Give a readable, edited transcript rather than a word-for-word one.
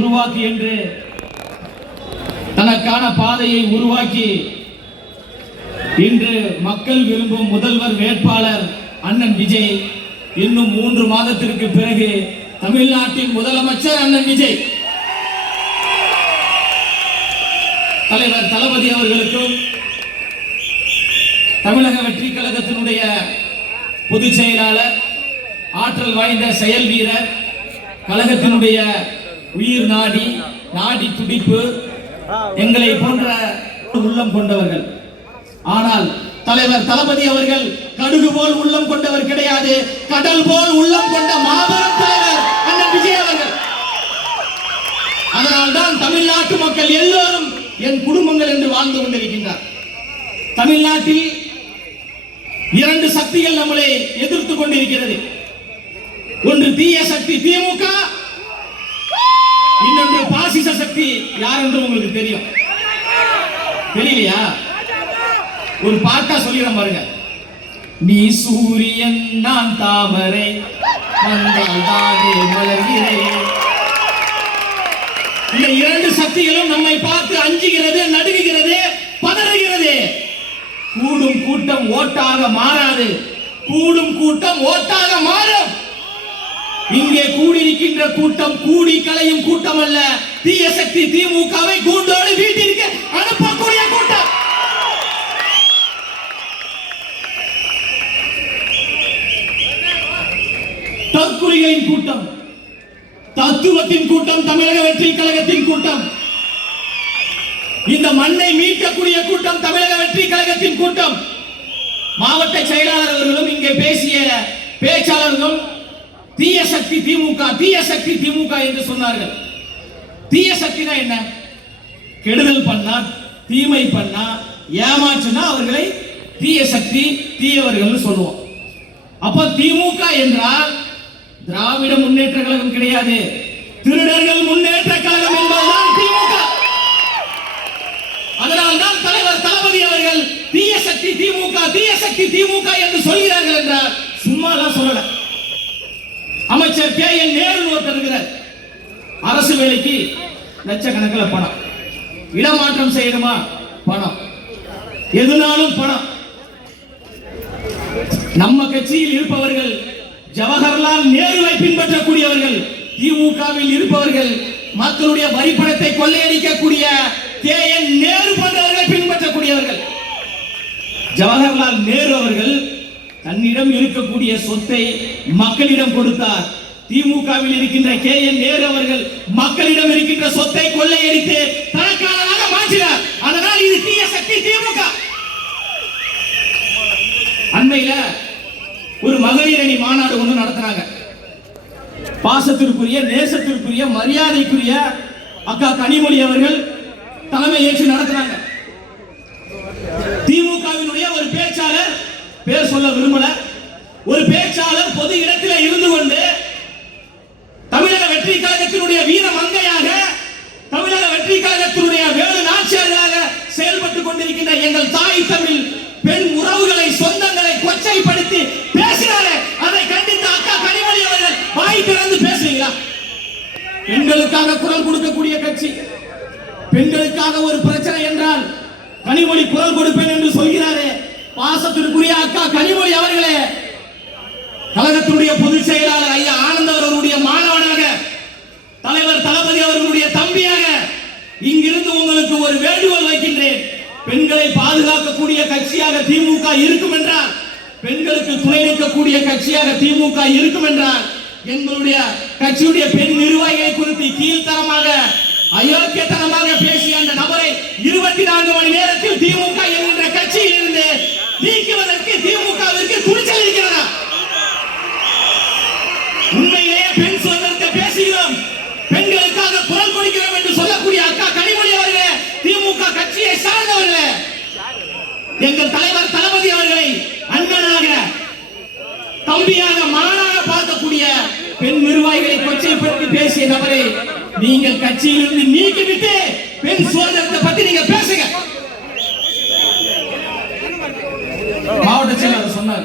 உருவாக்கி என்று தனக்கான பாதையை உருவாக்கி இன்று மக்கள் விரும்பும் முதல்வர் வேட்பாளர் அண்ணன் விஜய் இன்னும் 3 மாதத்திற்கு பிறகு தமிழ்நாட்டின் முதலமைச்சர் அண்ணன் விஜய். தலைவர் தளபதி அவர்களுக்கும் தமிழக வெற்றி கழகத்தினுடைய பொதுச் செயலாளர், ஆற்றல் வாய்ந்த செயல் வீரர், கழகத்தினுடைய உயிர் நாடி துடிப்பு, எங்களை போன்ற உள்ளம் கொண்டவர்கள். ஆனால் தலைவர் தளபதி அவர்கள் கடுகு போல் உள்ளம் கொண்டவர் கிடையாது, கடல் போல் உள்ளம் கொண்ட மாபெரும் தலைவர் அண்ணன் விஜய் அவர்கள். அதனால்தான் தமிழ்நாட்டு மக்கள் எல்லோரும் என் குடும்பங்கள் என்று வாழ்ந்து கொண்டிருக்கின்றார். தமிழ்நாட்டில் 2 சக்திகள் நம்மளை எதிர்த்து கொண்டிருக்கிறது. ஒன்று தீய சக்தி திமுக, இன்னொன்று பாசிச சக்தி. யார் என்று உங்களுக்கு தெரியும்? தெரியலையா? ஒரு பாட்டா சொல்லிடுறேன் பாருங்க. நீ சூரியன் நான் தாமரை, வந்தால் தானே மலர்கிறேன். இந்த 2 சக்திகளும் நம்மை பார்த்து அஞ்சுகிறது, நடுங்குகிறது, பதறுகிறது. கூடும் கூட்டம் ஓட்டாக மாறாது, கூடும் கூட்டம் ஓட்டாக மாறும். இங்கே கூடியிருக்கின்ற கூட்டம் கூடி கலையும் கூட்டம் அல்ல, தீய சக்தி திமுகவை கூண்டோடு வீட்டிற்கு அனுப்பக்கூடிய கூட்டம். தற்குறிகளின் கூட்டம், தத்துவத்தின் கூட்டம், தமிழக வெற்றி கழகத்தின் கூட்டம், இந்த மண்ணை மீட்கக்கூடிய கூட்டம், தமிழக வெற்றி கழகத்தின் கூட்டம். மாவட்ட செயலாளர் அவர்களும் இங்கே பேசிய பேச்சாளர்களும் தீய சக்தி திமுக, தீய சக்தி திமுக என்று சொன்னார்கள். தீய சக்தினா என்ன? கெடுதல் பண்ணா, தீமை பண்ணா, ஏமாற்றுனா அவர்களை தீய சக்தி, தீயவர்கள் சொல்லுவோம். அப்ப திமுக என்றால் திராவிட முன்னேற்ற கழகம் கிடையாது, திருடர்கள் முன்னேற்ற கழகம் என்பதுதான் திமுக. அதனால்தான் தலைவர் தளபதி அவர்கள் தீய சக்தி திமுக, தீய சக்தி திமுக என்று சொல்கிறார்கள் என்றால் சும்மா சொல்லல. அமைச்சர் கே.என். நேரு ஒருத்தர் இருக்கிறார். அரசு வேலைக்கு லட்சக்கணக்கில் பணம், இடமாற்றம் செய்யணுமா பணம், எதுனாலும் பணம். நம்ம கட்சியில் இருப்பவர்கள் ஜவஹர்லால் நேருவை பின்பற்றக்கூடியவர்கள், திமுகவில் இருப்பவர்கள் மக்களுடைய வரிப்பணத்தை கொள்ளையடிக்கக்கூடிய கே.என். நேரு போன்றவர்களை பின்பற்றக்கூடியவர்கள். ஜவஹர்லால் நேரு அவர்கள் தன்னிடம் இருக்கக்கூடிய சொத்தை மக்களிடம் கொடுத்தார். திமுகவில் இருக்கின்ற கே.என். நேரு அவர்கள் மக்களிடம் இருக்கின்ற சொத்தை கொள்ளையடித்து தனக்கானதாக மாற்றினார். அதனால் இது தீய சக்தி திமுக. அண்மையில ஒரு மகளிர் அணி மாநாடு ஒன்று நடத்தினாங்க. பாசத்திற்குரிய, நேசத்திற்குரிய, மரியாதைக்குரிய அக்கா கனிமொழி அவர்கள் தலைமை ஏற்று நடத்தினாங்க. திமுகவினுடைய ஒரு பேச்சாளர், பேர் சொல்ல விரும்பல, ஒரு பேச்சாளர் பொது இடத்தில் இருந்து கொண்டு தமிழக வெற்றி கழகத்தினுடைய வீர மங்கையாக, தமிழக வெற்றி கழகத்தினுடைய வேலு நாச்சியாராக செயல்பட்டுக் கொண்டிருக்கின்ற எங்கள் தாய் தமிழ் பெண் உறவுகளை, சொந்தங்களை கொச்சைப்படுத்தி பேசினாரே, அதை கண்டித்து அக்கா கனிமொழி அவர்கள் வாய் திறந்து பேசுறீங்களா? பெண்களுக்காக குரல் கொடுக்கக்கூடிய கட்சி, பெண்களுக்காக ஒரு பிரச்சனை என்றால் கனிமொழி குரல் கொடுப்பேன் என்று சொல்கிறாரே, பாசத்திற்குரிய அக்கா கனிமொழி அவர்களே, கழகத்தினுடைய பொதுச் செயலாளர் ஐயா ஆனந்த் அவர்களுடைய மாணவனாக, தலைவர் தளபதி அவர்களுடைய தம்பியாக இங்கிருந்து உங்களுக்கு ஒரு வேண்டுகோள் வைக்கின்றேன். பெண்களை பாதுகாக்கக்கூடிய கட்சியாக திமுக இருக்கும் என்றால், பெண்களுக்கு துணை நிற்கக்கூடிய கட்சியாக திமுக இருக்கும் என்றால், எங்களுடைய கட்சியுடைய பெண் நிர்வாகிகளை குறித்து கீழ்த்தரமாக, அயோக்கியத்தனமாக பேசிய அந்த நபரை 24 மணி நேரத்தில் திமுக என்கின்ற கட்சியில் இருந்து நீக்குவதற்கு திமுகவிற்கு துணிச்சல் இருக்கிறதா? உண்மையிலேயே பெண் சுதந்திரத்தை பேசுகிறோம், பெண்களுக்காக குரல் கொடுக்கிறோம் என்று சொல்லக்கூடிய அக்கா கனிமொழி அவர்களே, திமுக கட்சியை சார்ந்தவர்களே, எங்கள் தலைவர் தளபதி அவர்களை அண்ணனாக, தம்பியாக, மகனாக பார்க்கக்கூடிய பெண் நிர்வாகிகளை கொச்சைப்படுத்தி பேசிய நபரை நீங்கள் கட்சியிலிருந்து நீக்கிவிட்டு பெண் சுதந்திரத்தை பத்தி நீங்க பேசுங்க. மாவட்ட செயலாளர் சொன்னார்,